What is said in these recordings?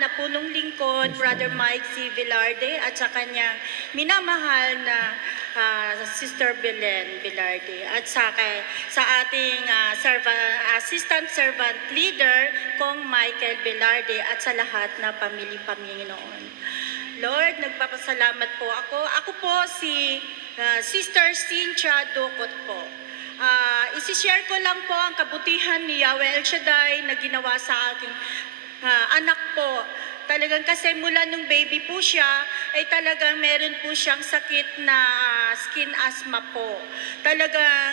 na punong lingkod, Brother Mike C. Velarde, at sa kanyang minamahal na Sister Belen Velarde, at sa ating assistant servant leader, Kong Michael Velarde, at sa lahat na Panginoon. Lord, nagpapasalamat po ako. Ako po si Sister Cynthia Dukot po. Isishare ko lang po ang kabutihan ni Yahweh El Shaddai na ginawa sa aking anak po. Talagang kasi mula nung baby po siya, ay talagang meron po siyang sakit na skin asthma po. Talagang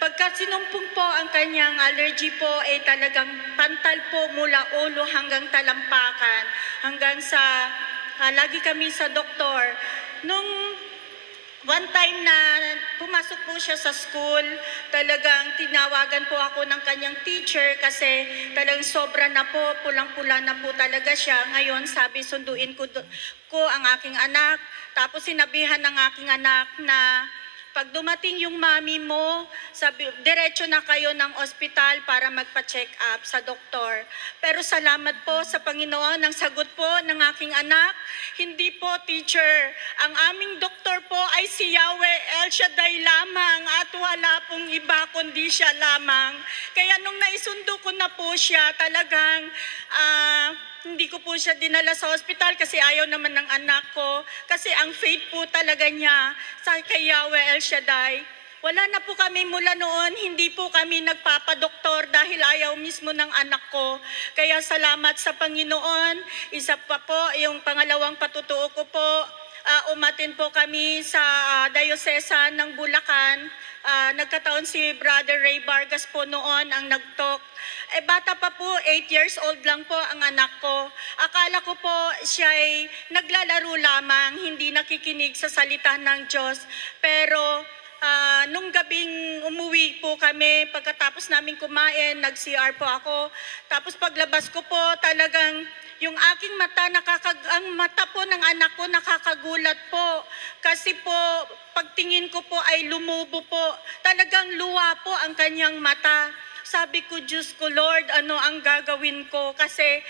pagka sinumpong po ang kanyang allergy po, ay talagang pantal po mula ulo hanggang talampakan, hanggang sa lagi kami sa doktor. Nung one time na pumasok po siya sa school, talagang tinawagan po ako ng kanyang teacher kasi talagang sobra na po, pulang-pula na po talaga siya. Ngayon, sabi, sunduin ko ang aking anak. Tapos sinabihan ng aking anak na pag dumating yung mami mo, sabi, diretso na kayo ng ospital para magpa-check up sa doktor. Pero salamat po sa Panginoon, ang sagot po ng aking anak, hindi po teacher. Ang aming doktor po ay si Yahweh El Shaddai lamang at wala pong iba kundi siya lamang. Kaya nung naisundo ko na po siya, talagang hindi ko po siya dinala sa ospital kasi ayaw naman ng anak ko. Kasi ang faith po talaga niya sa kay Yahweh El Shaddai. Wala na po kami mula noon, hindi po kami nagpapadoktor dahil ayaw mismo ng anak ko. Kaya salamat sa Panginoon. Isa pa po, yung pangalawang patutuo ko po, umatin po kami sa Diocese ng Bulacan. Nagkataon si Brother Ray Vargas po noon ang nag-talk. Bata pa po, 8 years old lang po ang anak ko. Akala ko po siya ay naglalaro lamang, hindi nakikinig sa salita ng Diyos. Pero nung gabing umuwi po kami, pagkatapos namin kumain, nag-CR po ako. Tapos paglabas ko po, talagang yung aking mata, ang mata po ng anak ko nakakagulat po. Kasi po, pagtingin ko po ay lumubo po. Talagang luwa po ang kanyang mata. Sabi ko, Diyos ko, Lord, ano ang gagawin ko? Kasi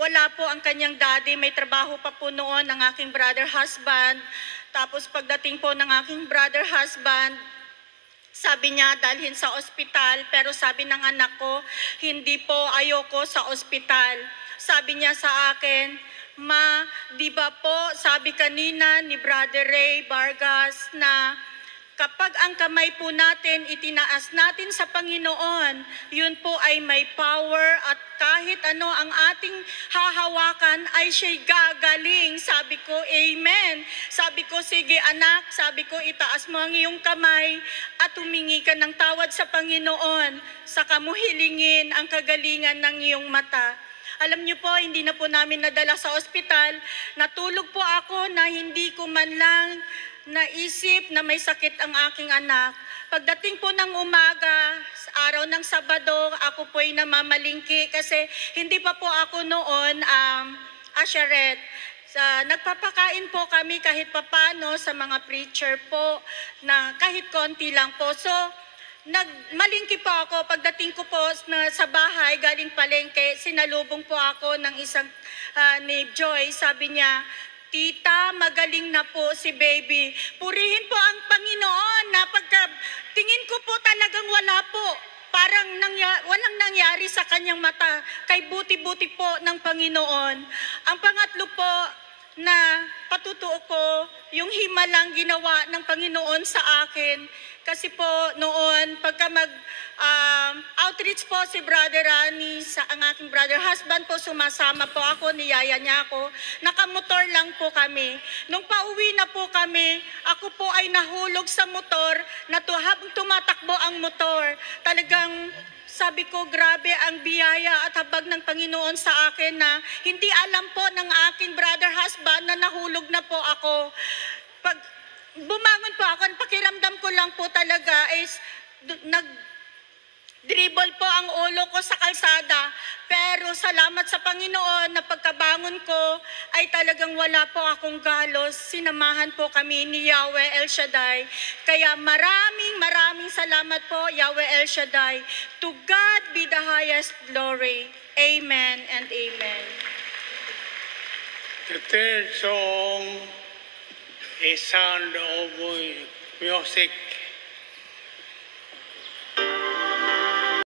wala po ang kanyang daddy. May trabaho pa po noon ng aking brother husband. Tapos pagdating po ng aking brother husband, sabi niya dalhin sa ospital. Pero sabi ng anak ko, hindi po, ayoko sa ospital. Sabi niya sa akin, Ma, di ba po sabi kanina ni Brother Ray Vargas na kapag ang kamay po natin itinaas natin sa Panginoon, yun po ay may power at kahit ano ang ating hahawakan ay siya'y gagaling. Sabi ko, Amen. Sabi ko, sige anak, sabi ko, itaas mo ang iyong kamay at humingi ka ng tawad sa Panginoon. Saka mo hilingin ang kagalingan ng iyong mata. Alam niyo po, hindi na po namin nadala sa ospital. Natulog po ako na hindi ko man lang naisip na may sakit ang aking anak. Pagdating po ng umaga, araw ng Sabado, ako po ay namamalingki kasi hindi pa po ako noon asyaret. Nagpapakain po kami kahit papano sa mga preacher po na kahit konti lang po. So, nagmalingki po ako. Pagdating ko po sa bahay, galing palengke, sinalubong po ako ng isang ni Joy. Sabi niya, Tita, magaling na po si baby. Purihin po ang Panginoon na tingin ko po talagang wala po. Parang walang nangyari sa kanyang mata. Kay buti-buti po ng Panginoon. Ang pangatlo po na patutuo ko, yung himalang ginawa ng Panginoon sa akin. Kasi po noon, pagka outreach po si Brother Rani, ang aking brother husband po, sumasama po ako, niyaya niya ako. Nakamotor lang po kami. Nung pauwi na po kami, ako po ay nahulog sa motor, habang tumatakbo ang motor. Talagang sabi ko, grabe ang biyaya at habag ng Panginoon sa akin na hindi alam po ng aking brother husband na nahulog na po ako. Pag bumangon po ako, pakiramdam ko lang po talaga is nag-dribble po ang ulo ko sa kalsada. Pero salamat sa Panginoon na pagkabangon ko ay talagang wala po akong galos. Sinamahan po kami ni Yahweh El Shaddai. Kaya maraming salamat po, Yahweh El Shaddai. To God be the highest glory. Amen and amen. The third song, A Sound of Music.